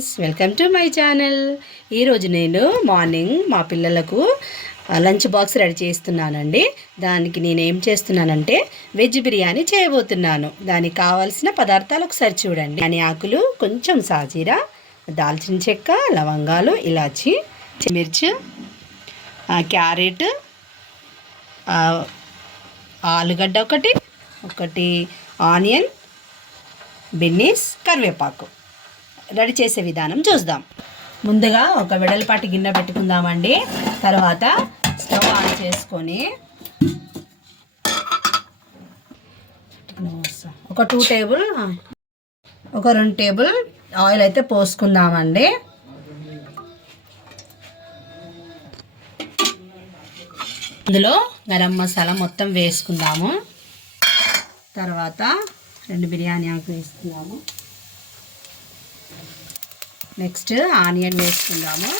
Friends, welcome to my channel. ఈరోజు నేను morning మా పిల్లలకు లంచ్ బాక్స్ రెడీ చేస్తున్నానండి. దానికి నేను ఏం చేస్తున్నానంటే వెజ్ బిర్యానీ చేయబోతున్నాను. దానికి కావాల్సిన పదార్థాలు ఒకసారి చూడండి. దాని ఆకులు, కొంచెం సాజీరా, దాల్చిన చెక్క, లవంగాలు, ఇలాచి, మిర్చి, క్యారెట్, ఆలుగడ్డ ఒకటి ఆనియన్, బిన్నీస్, కరివేపాకు. రెడీ చేసే విధానం చూద్దాం. ముందుగా ఒక వెడల్పాటి గిన్నె పెట్టుకుందామండి. తర్వాత స్టవ్ ఆన్ చేసుకొని ఒక 2 టేబుల్ ఆయిల్ అయితే పోసుకుందామండి. ఇందులో గరం మసాలా మొత్తం వేసుకుందాము. తర్వాత 2 బిర్యానీ ఆకు వేసుకుందాము. నెక్స్ట్ ఆనియన్ వేసుకుందాము.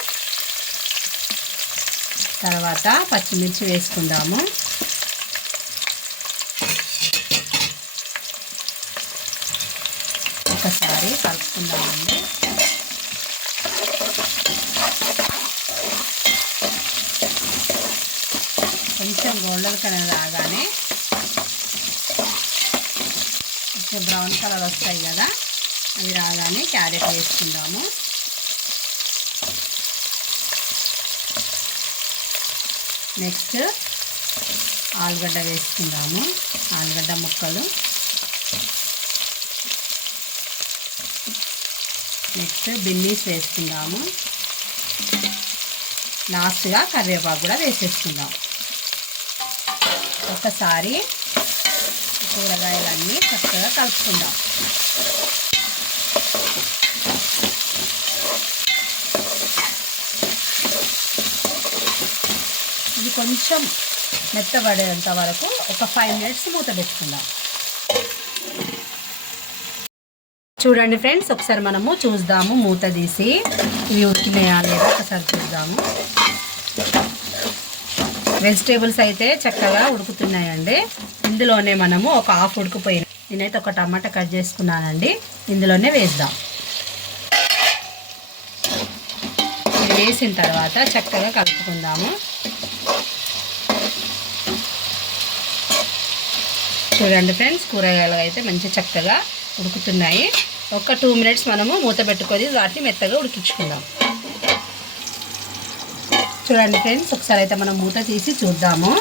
తర్వాత పచ్చిమిర్చి వేసుకుందాము. ఒకసారి కలుపుకుందామండి. కొంచెం గోల్డెన్ కలర్ రాగానే కొంచెం బ్రౌన్ కలర్ వస్తాయి కదా, అవి రాగానే క్యారెట్ వేసుకుందాము. నెక్స్ట్ ఆలుగడ్డ వేసుకుందాము. ఆలుగడ్డ ముక్కలు. నెక్స్ట్ బిన్నీస్ వేసుకుందాము. లాస్ట్గా కరివేపాకు కూడా వేసేసుకుందాం. ఒకసారి కూరగాయలన్నీ చక్కగా కలుపుకుందాం. ఇది కొంచెం మెత్తబడేంత వరకు ఒక 5 మినిట్స్ మూత పెట్టుకుందాం. చూడండి ఫ్రెండ్స్, ఒకసారి మనము చూద్దాము. మూత తీసి ఇవి ఉడికినాయా లేదా ఒకసారి చూద్దాము. వెజిటేబుల్స్ అయితే చక్కగా ఉడుకుతున్నాయండి. ఇందులోనే మనము ఒక హాఫ్ ఉడికిపోయిన నేనైతే ఒక టమాటా కట్ చేసుకున్నానండి. ఇందులోనే వేద్దాం. వేసిన తర్వాత చక్కగా కలుపుకుందాము. చూడండి ఫ్రెండ్స్, కూరగాయలు అయితే మంచి చక్కగా ఉడుకుతున్నాయి. ఒక 2 మినిట్స్ మనము మూత పెట్టుకొని వాటిని మెత్తగా ఉడికించుకుందాం. చూడండి ఫ్రెండ్స్, ఒకసారి అయితే మనం మూత తీసి చూద్దాము.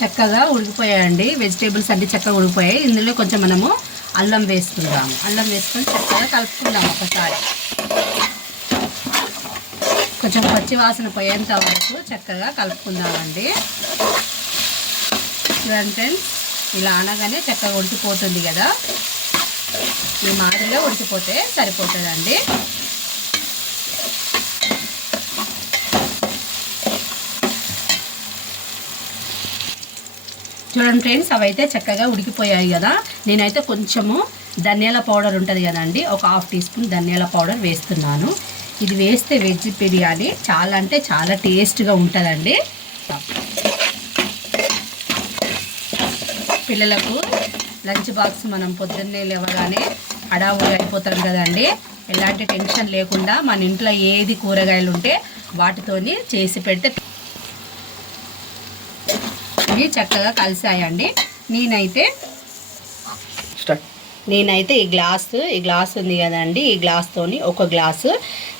చక్కగా ఉడికిపోయాయండి. వెజిటేబుల్స్ అన్ని చక్కగా ఉడికిపోయాయి. ఇందులో కొంచెం మనము అల్లం వేసుకుందాము. అల్లం వేసుకొని చక్కగా కలుపుకుందాం. ఒకసారి కొంచెం పచ్చి వాసన పోయేంత వరకు చక్కగా కలుపుకుందామండి. చూడండి ఫ్రెండ్స్, ఇలా అనగానే చక్కగా ఉడికిపోతుంది కదా, ఈ మాదిరిగా ఉడికిపోతే సరిపోతుందండి. చూడండి ఫ్రెండ్స్, అవైతే చక్కగా ఉడికిపోయాయి కదా. నేనైతే కొంచెము ధనియాల పౌడర్ ఉంటుంది కదండి, ఒక 1/2 టీ స్పూన్ ధనియాల పౌడర్ వేస్తున్నాను. ఇది వేస్తే వెజ్ బిర్యానీ చాలా అంటే చాలా టేస్ట్గా ఉంటుందండి. పిల్లలకు లంచ్ బాక్స్ మనం పొద్దున్నే లేవగానే హడావుడి అయిపోతాం కదండి. ఎలాంటి టెన్షన్ లేకుండా మన ఇంట్లో ఏది కూరగాయలు ఉంటే వాటితోని చేసి పెడితే ఇవి చక్కగా కలిసాయండి. నేనైతే ఈ గ్లాస్ ఉంది కదండి, ఈ గ్లాస్తోని ఒక గ్లాసు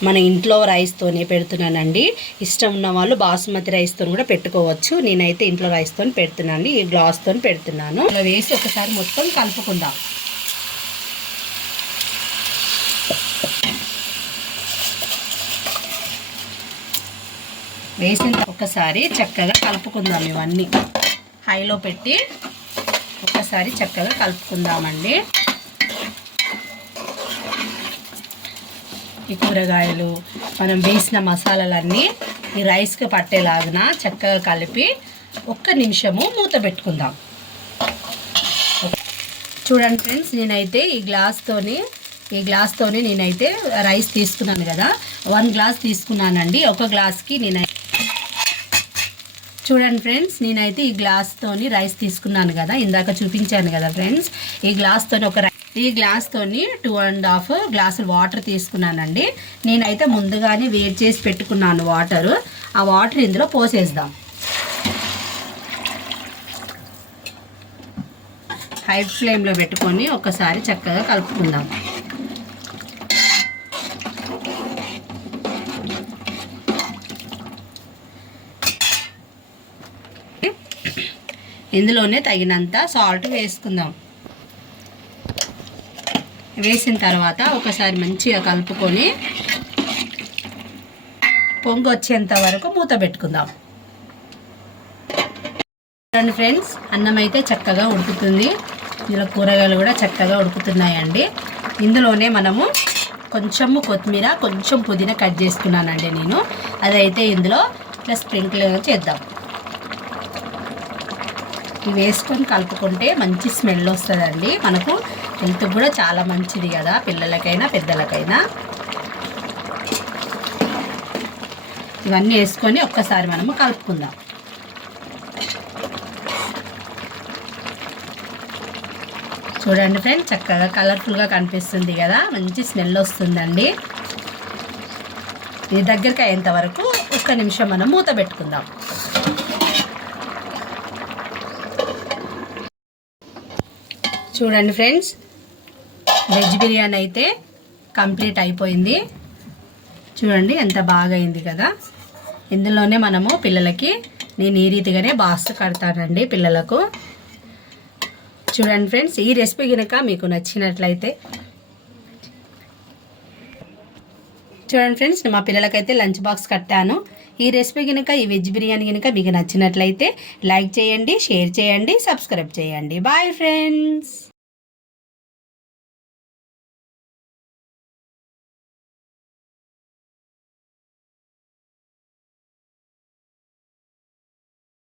మన ఇంట్లో రైస్తోనే పెడుతున్నానండి. ఇష్టం ఉన్న వాళ్ళు బాసుమతి రైస్తో కూడా పెట్టుకోవచ్చు. నేనైతే ఇంట్లో రైస్తో పెడుతున్నాను. ఈ గ్లాస్తో పెడుతున్నాను. ఇలా వేసి ఒకసారి మొత్తం కలుపుకుందాం. వేసిన ఒకసారి చక్కగా కలుపుకుందాం. ఇవన్నీ హైలో పెట్టి ఒకసారి చక్కగా కలుపుకుందామండి. ఈ కూరగాయలు మనం వేసిన మసాలాలన్నీ ఈ రైస్కి పట్టేలాగా చక్కగా కలిపి 1 నిమిషము మూత పెట్టుకుందాం. చూడండి ఫ్రెండ్స్, నేనైతే ఈ గ్లాస్తోని నేనైతే రైస్ తీసుకున్నాను కదా, 1 గ్లాస్ తీసుకున్నానండి. ఒక గ్లాస్కి చూడండి ఫ్రెండ్స్, నేనైతే ఈ గ్లాస్తోని రైస్ తీసుకున్నాను కదా, ఇందాక చూపించాను కదా ఫ్రెండ్స్. ఈ గ్లాస్తోని ఈ గ్లాస్తోని 2.5 గ్లాసులు వాటర్ తీసుకున్నానండి. నేనైతే ముందుగానే వేడి చేసి పెట్టుకున్నాను వాటరు. ఆ వాటర్ ఇందులో పోసేద్దాం. హై ఫ్లేమ్లో పెట్టుకొని ఒకసారి చక్కగా కలుపుకుందాం. ఇందులోనే తగినంత సాల్ట్ వేసుకుందాం. వేసిన తర్వాత ఒకసారి మంచిగా కలుపుకొని పొంగు వచ్చేంత వరకు మూత పెట్టుకుందాం. చూడండి ఫ్రెండ్స్, అన్నం అయితే చక్కగా ఉడుకుతుంది. ఇందులో కూరగాయలు కూడా చక్కగా ఉడుకుతున్నాయండి. ఇందులోనే మనము కొంచెము కొత్తిమీర, కొంచెం పుదీనా కట్ చేసుకున్నానండి నేను. అదైతే ఇందులో ఇట్లా స్ప్రింకిల్ చేద్దాం. ఇవి వేసుకొని కలుపుకుంటే మంచి స్మెల్ వస్తుందండి. మనకు హెల్త్ కూడా చాలా మంచిది కదా, పిల్లలకైనా పెద్దలకైనా. ఇవన్నీ వేసుకొని ఒక్కసారి మనము కలుపుకుందాం. చూడండి ఫ్రెండ్స్, చక్కగా కలర్ఫుల్గా కనిపిస్తుంది కదా, మంచి స్మెల్ వస్తుందండి. ఇది దగ్గరికి అయ్యేంత వరకు 1 నిమిషం మనం మూత పెట్టుకుందాం. చూడండి ఫ్రెండ్స్, వెజ్ బిర్యానీ అయితే కంప్లీట్ అయిపోయింది. చూడండి ఎంత బాగా అయింది కదా. ఇందులోనే మనము పిల్లలకి నేను ఈ రీతిగానే బాక్స్ కడతానండి పిల్లలకు. చూడండి ఫ్రెండ్స్, ఈ రెసిపీ కనుక మీకు నచ్చినట్లయితే చూడండి ఫ్రెండ్స్, మా పిల్లలకైతే లంచ్ బాక్స్ కట్టాను. ఈ రెసిపీ కనుక, ఈ వెజ్ బిర్యానీ కనుక మీకు నచ్చినట్లయితే లైక్ చేయండి, షేర్ చేయండి, సబ్స్క్రైబ్ చేయండి. Bye friends.